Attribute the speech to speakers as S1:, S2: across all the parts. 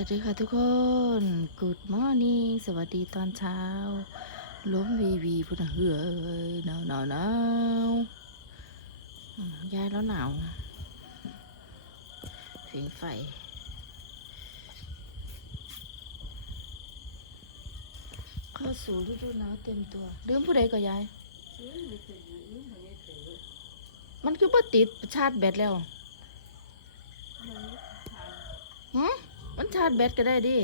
S1: วัสดีค่ะทุกคน Good morning สวัสดีตอนเช้า ล้มวีวีพุ่นน่ะเหือเอ้ยหนาวหนาวหนาวอืมย้ายแล้วหนาวเสียงไฟ เข้าสู่ฤดูหนาวเต็มตัวเรื่องผู้ใดก็ย้าย มันคือบ่ติดชาร์จแบตแล้วหืมมัน ชาร์จแบตก็ได้ดิ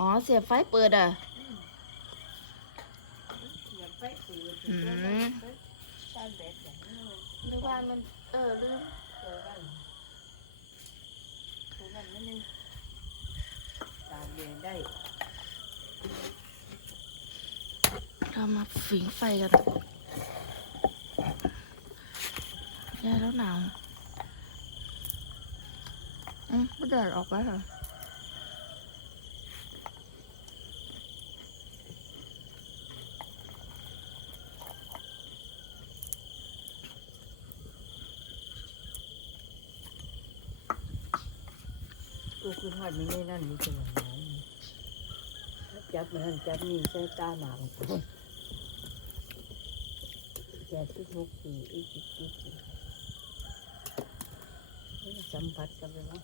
S1: อ๋อ เสียบไฟเปิดอะอืมนึกว่ามัน เออลืมเรามาฝิงไฟกันยายแล้วหนาว อืมไม่เดินออกแล้วเหรอ
S2: กูคือทอดมันไม่นั่นนี่จังหวะนั้นจับมันจับนี่ใช้ตาหมาของแปดสิบหกปีอีกสิบปี สัมผัสกันเลยเนาะ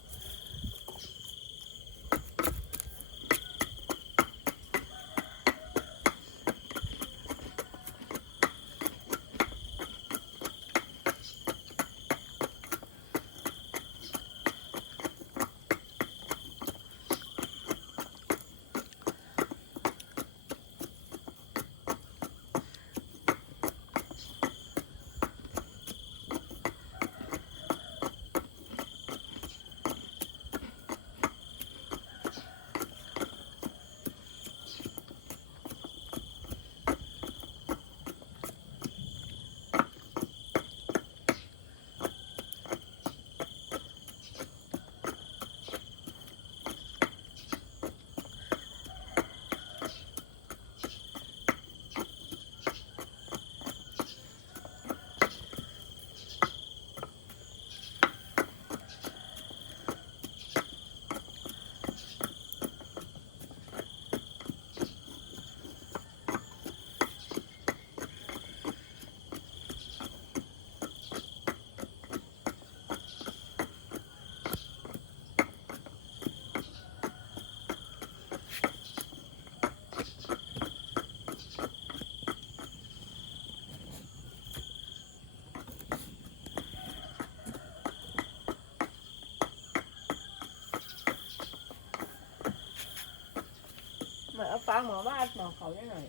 S2: มาเอาฟังหมอว่าหมอเขาได้หน่อย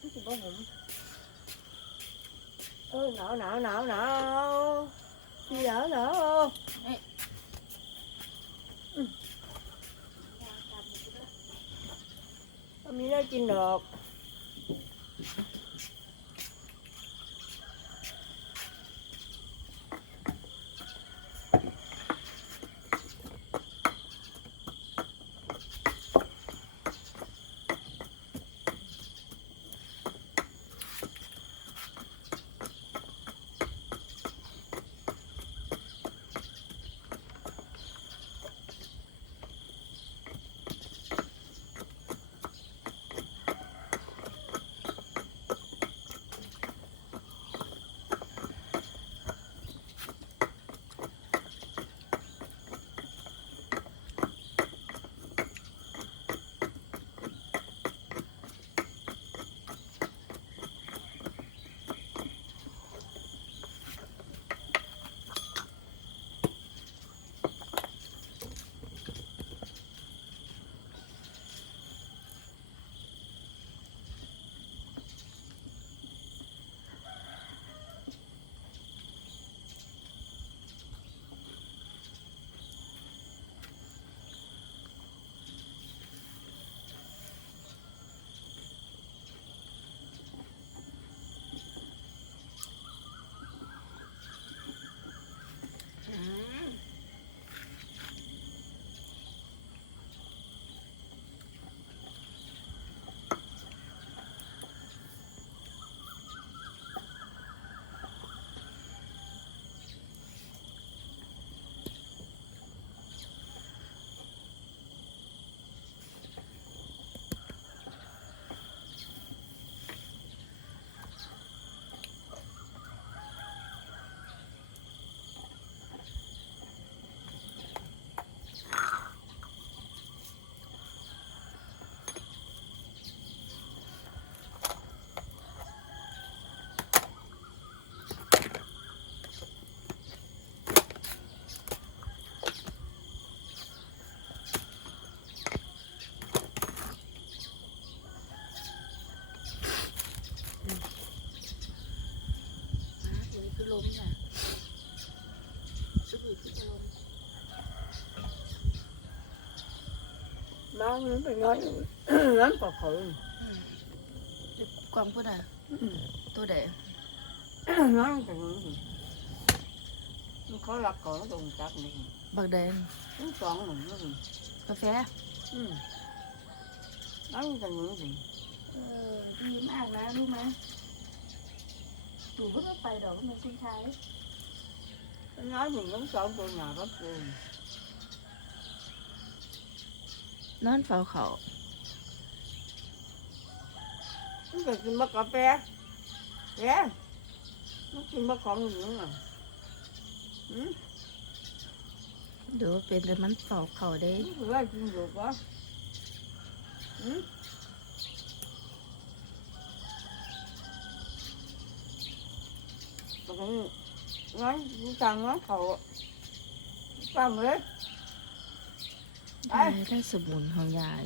S2: รู้สึ ล้มค่ะสุดที่จะล้มบ้านมันเป็นร้อนร้อนกว่าเขา
S1: ความพูดอ่ะตัวเด็
S2: กร้อนจังเลยมันเขาหลับก่อนแล้วตรงจักนี่
S1: บักแดง
S2: ทั้งสองหนึ่งแล้ว
S1: กาแฟ
S2: อืมร้อนจังเลย
S1: เออดีมากนะรู้ไหม ตู่เพิ่งไปดอกมันคุณชาย
S2: น้อย mình cũng sợ tôi nhà có tiền
S1: นอนเฝ้าเขา
S2: nó phải xin bắt cà phê yeah nó xin bắt con gì nữa mà ừ
S1: เดี๋ยวเป็นแต่มัน เฝ้าเขาได้
S2: nó phải xin được quá ừ Mà cũng nói cũng càng nói khẩu càng đấy
S1: ได้ได้สมุนของยาย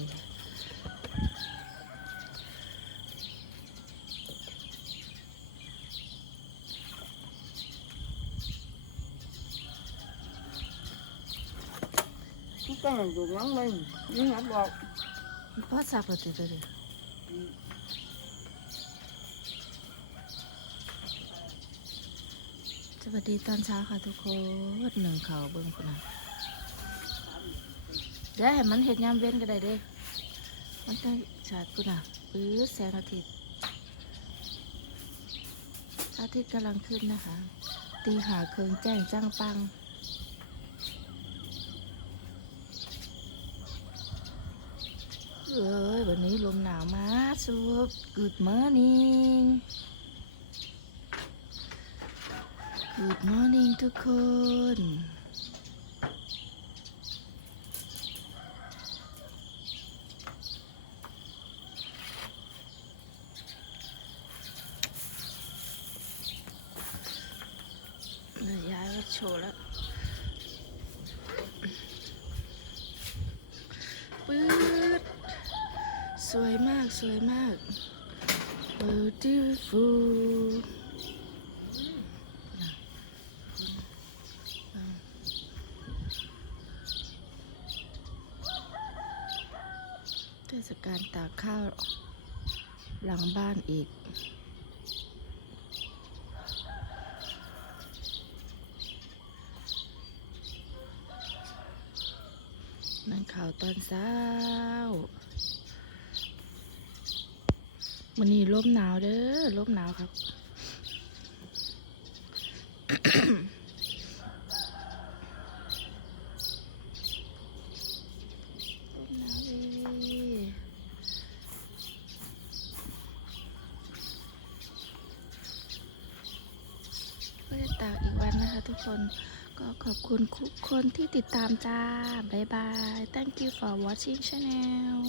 S2: cái cái này dùng nắng lên nhưng ngã bọt
S1: พ่อสับเลยติดเลย สวัสดีตอนเช้าค่ะทุกคนหนึ่งเขาเบิ้งคุณนะได้ให้มันเห็ดยามเว้นก็ได้เด้ มันต้องชาดคุณนะปื้อแสงอาทิตย์ อาทิตย์กำลังขึ้นนะคะ ตีหาเคืองแจ้งจ้างปัง เอ้ย วันนี้ลมหนาวมากสุด Good morning Good morning ทุกคนเดี๋ยวยายก็โชว์แล้วปื๊ดสวยมาก สวยมาก beautiful เท ศกาลตากข้าวหลังบ้านอีก นั่นข่าวตอนเช้าวันนี้ลมหนาวเด้อลมหนาวครับ ลมหนาวเลยก็จะตากอีกวันนะคะ ทุกคนก็ขอบคุณทุกคนที่ติดตามจ้า บ๊ายบาย thank you for watching channel